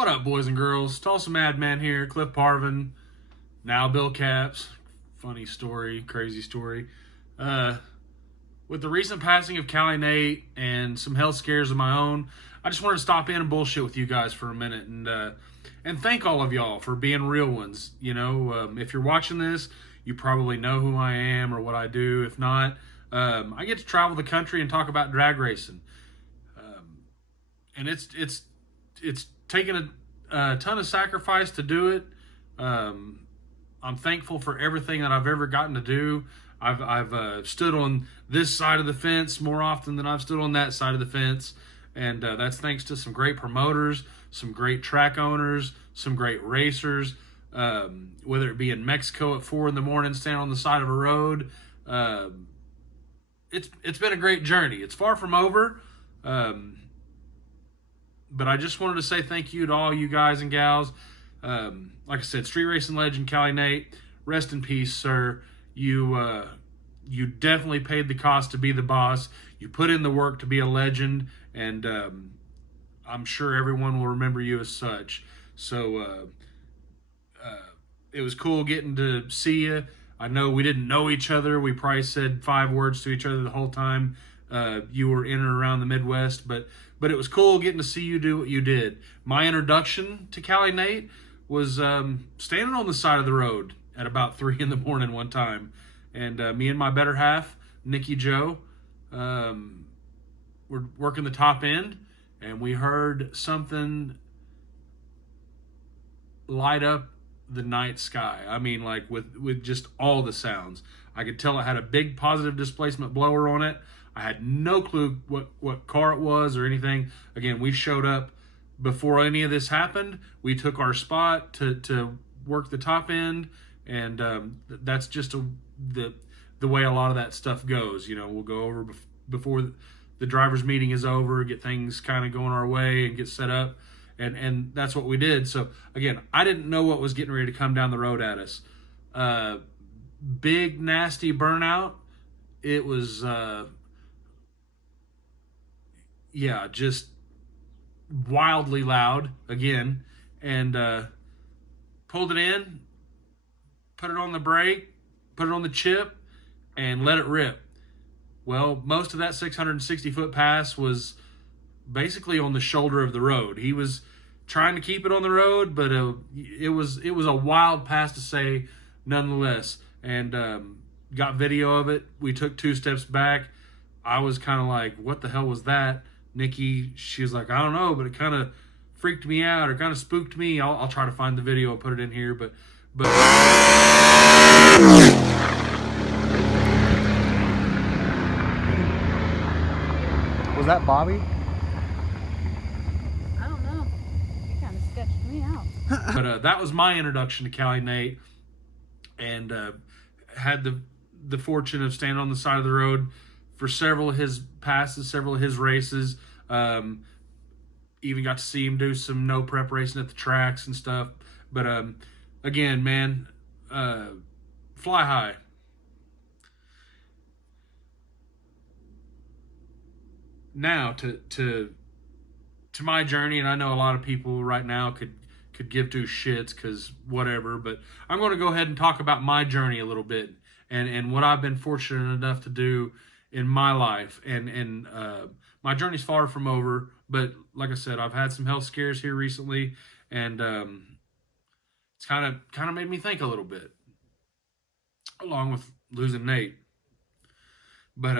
What up, boys and girls? Tulsa Madman here, Cliff Parvin, now Bill Caps. Funny story, crazy story. With the recent passing of Cali Nate and some health scares of my own, I just wanted to stop in and bullshit with you guys for a minute and thank all of y'all for being real ones. You know, if you're watching this, you probably know who I am or what I do. If not, I get to travel the country and talk about drag racing, and it's taken a ton of sacrifice to do it. I'm thankful for everything that I've ever gotten to do. I've stood on this side of the fence more often than I've stood on that side of the fence, and that's thanks to some great promoters, some great track owners, some great racers. Whether it be in Mexico at 4 a.m, standing on the side of a road, it's been a great journey. It's far from over. But I just wanted to say thank you to all you guys and gals. Like I said, street racing legend Cali Nate, rest in peace, sir. You definitely paid the cost to be the boss. You put in the work to be a legend, and I'm sure everyone will remember you as such. So it was cool getting to see you. I know we didn't know each other. We probably said 5 words to each other the whole time you were in and around the Midwest, but it was cool getting to see you do what you did. My introduction to Cali Nate was standing on the side of the road at about 3 a.m. one time, and me and my better half, Nikki Joe, were working the top end, and we heard something light up the night sky. I mean, like with just all the sounds. I could tell it had a big positive displacement blower on it. I had no clue what car it was or anything. Again, we showed up before any of this happened. We took our spot to work the top end, and that's just the way a lot of that stuff goes. You know, we'll go over before the driver's meeting is over, get things kind of going our way and get set up. And that's what we did. So, again, I didn't know what was getting ready to come down the road at us. Big, nasty burnout. It was, just wildly loud, again. And pulled it in, put it on the brake, put it on the chip, and let it rip. Well, most of that 660-foot pass was basically on the shoulder of the road. He was trying to keep it on the road, but it was a wild pass to say nonetheless. And got video of it. We took 2 steps back. I was kind of like, what the hell was that? Nikki, she was like, I don't know, but it kind of freaked me out or kind of spooked me. I'll try to find the video and put it in here, but was that Bobby? But that was my introduction to Cali Nate, and had the fortune of standing on the side of the road for several of his passes, several of his races. Even got to see him do some no prep racing at the tracks and stuff. But again, man, fly high. Now to my journey, and I know a lot of people right now could give 2 shits because whatever, but I'm going to go ahead and talk about my journey a little bit and what I've been fortunate enough to do in my life. And my journey's far from over, but like I said, I've had some health scares here recently, and it's kind of made me think a little bit, along with losing Nate. But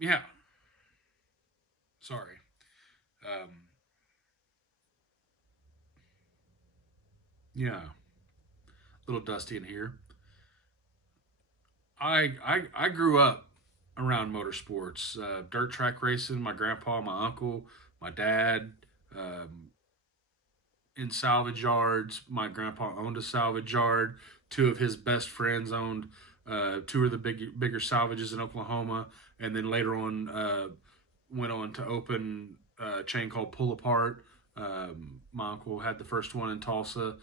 yeah, sorry. Yeah, a little dusty in here. I grew up around motorsports, dirt track racing. My grandpa, my uncle, my dad, in salvage yards. My grandpa owned a salvage yard. 2 of his best friends owned 2 of the bigger salvages in Oklahoma, and then later on went on to open a chain called Pull Apart. My uncle had the first one in Tulsa.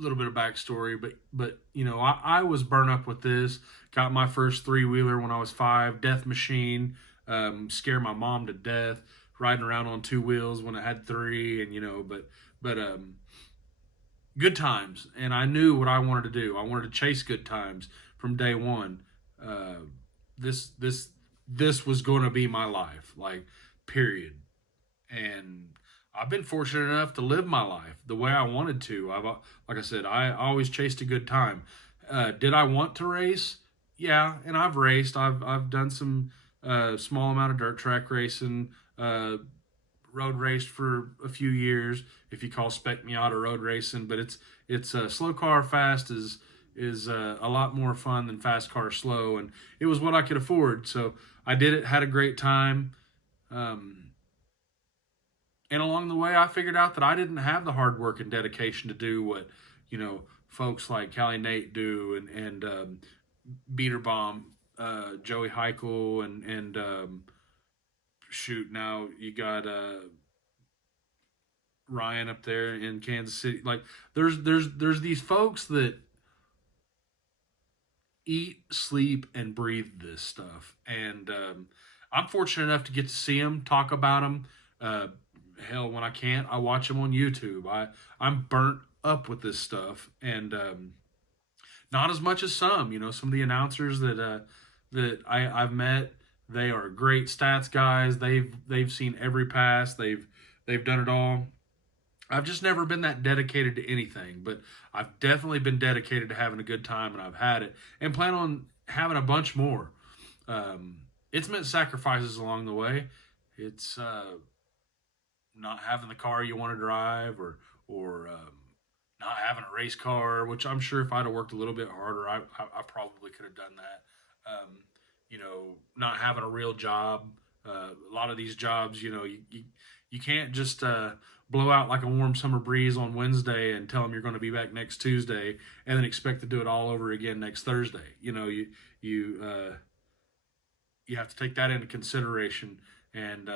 Little bit of backstory, but you know, I was burnt up with this. Got my first 3-wheeler when I was 5, Death Machine, scare my mom to death. riding around on two wheels when I had three, and but good times, and I knew what I wanted to do. I wanted to chase good times from day one. Uh, this this this was going to be my life, like period. And I've been fortunate enough to live my life the way I wanted to. Like I said, I always chased a good time. Did I want to race? Yeah, and I've raced. I've done some small amount of dirt track racing. Road raced for a few years, if you call Spec Miata road racing. But it's slow car fast is a lot more fun than fast car slow, and it was what I could afford. So I did it, had a great time. Um, and along the way, I figured out that I didn't have the hard work and dedication to do what folks like Cali Nate do, and Beater Bomb, Joey Heichel, and shoot, now you got Ryan up there in Kansas City. Like there's these folks that eat, sleep, and breathe this stuff, and I'm fortunate enough to get to see them, talk about them. Uh, Hell, when I can't, I watch them on YouTube. I'm burnt up with this stuff, and not as much as some. Some of the announcers that I've met, they are great stats guys. They've seen every pass. They've done it all. I've just never been that dedicated to anything, but I've definitely been dedicated to having a good time, and I've had it, and plan on having a bunch more. It's meant sacrifices along the way. It's not having the car you want to drive, or not having a race car, which I'm sure if I'd have worked a little bit harder, I probably could have done that. Not having a real job. A lot of these jobs, you can't just blow out like a warm summer breeze on Wednesday and tell them you're going to be back next Tuesday, and then expect to do it all over again next Thursday. You you have to take that into consideration. And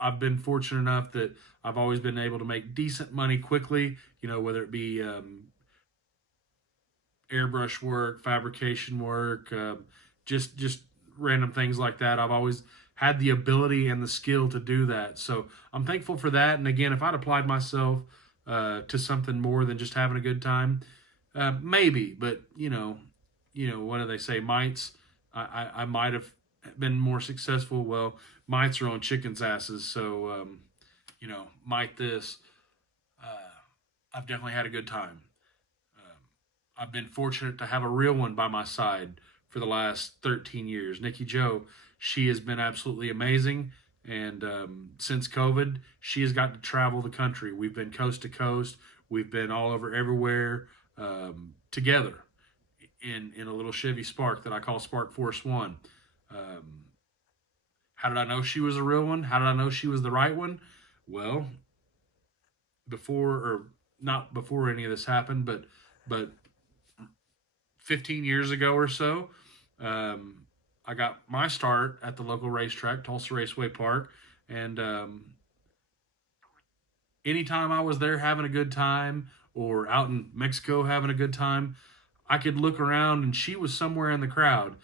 I've been fortunate enough that I've always been able to make decent money quickly. Whether it be airbrush work, fabrication work, just random things like that. I've always had the ability and the skill to do that. So I'm thankful for that. And again, if I'd applied myself to something more than just having a good time, maybe. But what do they say? Mites. I might have been more successful. Well, mites are on chickens' asses. So might this. I've definitely had a good time. Um, I've been fortunate to have a real one by my side for the last 13 years. Nikki Joe, she has been absolutely amazing. And since COVID, she has got to travel the country. We've been coast to coast. We've been all over everywhere together in a little Chevy Spark that I call Spark Force One. Um, how did I know she was a real one? How did I know she was the right one? Well, before or not before any of this happened, but 15 years ago or so, um, I got my start at the local racetrack, Tulsa Raceway Park, and anytime I was there having a good time or out in Mexico having a good time, I could look around and she was somewhere in the crowd,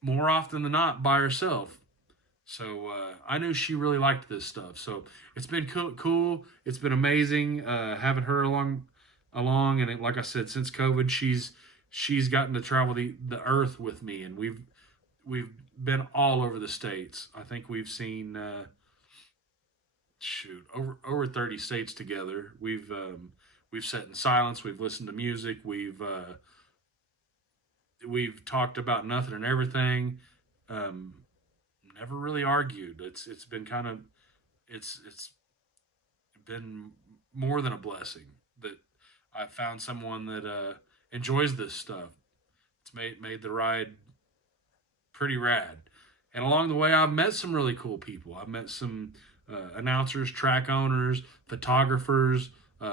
more often than not by herself. So I knew she really liked this stuff. So it's been cool. It's been amazing having her along, and like I said, since COVID, she's gotten to travel the earth with me, and we've been all over the states. I think we've seen over 30 states together. We've sat in silence. We've listened to music. We've talked about nothing and everything. Um, Never really argued. It's been kind of it's been more than a blessing that I found someone that enjoys this stuff. It's made the ride pretty rad. And along the way, I've met some really cool people. I've met some announcers, track owners, photographers,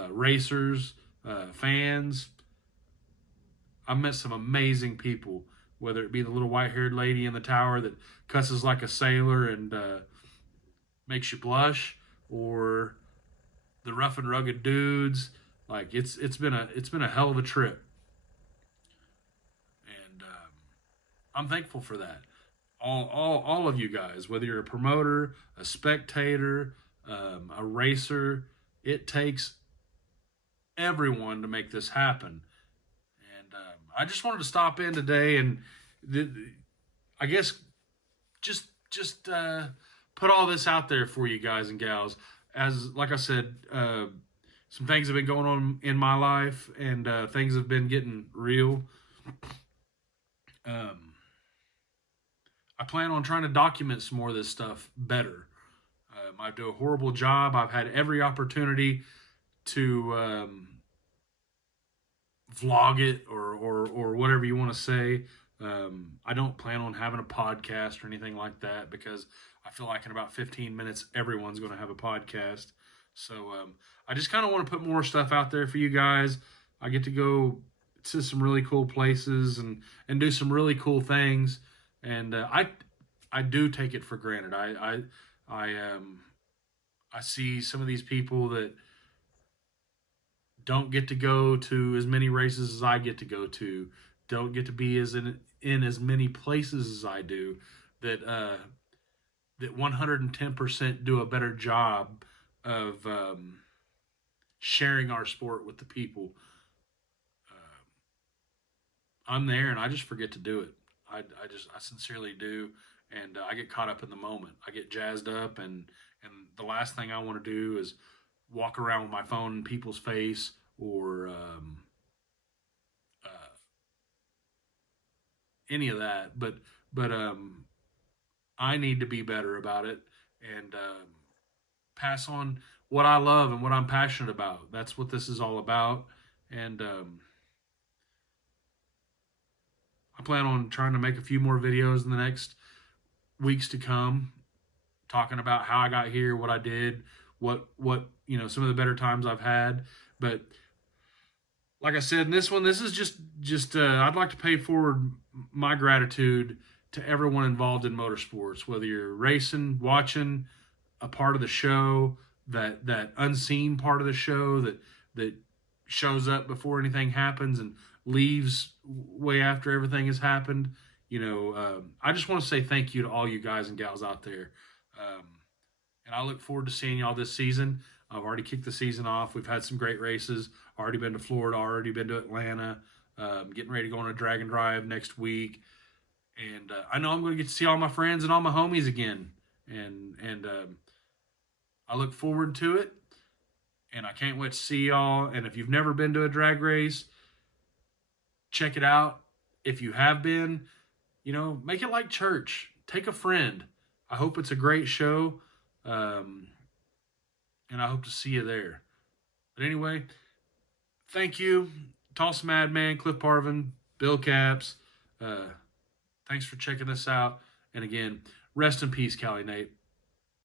racers, fans. I've met some amazing people, whether it be the little white haired lady in the tower that cusses like a sailor and makes you blush, or the rough and rugged dudes. Like it's been a hell of a trip, and I'm thankful for that. all of you guys, whether you're a promoter, a spectator, a racer, it takes everyone to make this happen. And I just wanted to stop in today and th- I guess just put all this out there for you guys and gals. As like I said, some things have been going on in my life, and things have been getting real. Um, I plan on trying to document some more of this stuff better. I do a horrible job. I've had every opportunity to vlog it or whatever you want to say. I don't plan on having a podcast or anything like that because I feel like in about 15 minutes everyone's going to have a podcast. So I just kind of want to put more stuff out there for you guys. I get to go to some really cool places and do some really cool things, and I do take it for granted. I see some of these people that don't get to go to as many races as I get to go to, don't get to be as in as many places as I do, that 110% do a better job of sharing our sport with the people. I'm there and I just forget to do it. I sincerely do, and I get caught up in the moment. I get jazzed up, and the last thing I want to do is walk around with my phone in people's face or uh, any of that. But I need to be better about it and pass on what I love and what I'm passionate about. That's what this is all about, and I plan on trying to make a few more videos in the next weeks to come, talking about how I got here, what I did, what some of the better times I've had. But like I said in this one, this is just I'd like to pay forward my gratitude to everyone involved in motorsports, whether you're racing, watching, a part of the show, that unseen part of the show that shows up before anything happens and leaves way after everything has happened. I just want to say thank you to all you guys and gals out there. Um, and I look forward to seeing y'all this season. I've already kicked the season off. We've had some great races. Already been to Florida. Already been to Atlanta. Getting ready to go on a Dragon Drive next week. And I know I'm going to get to see all my friends and all my homies again. And I look forward to it. And I can't wait to see y'all. And if you've never been to a drag race, check it out. If you have been, make it like church. Take a friend. I hope it's a great show. And I hope to see you there. But anyway, thank you. Toss Madman, Cliff Parvin, Bill Caps. Thanks for checking this out. And again, rest in peace, Cali Nate.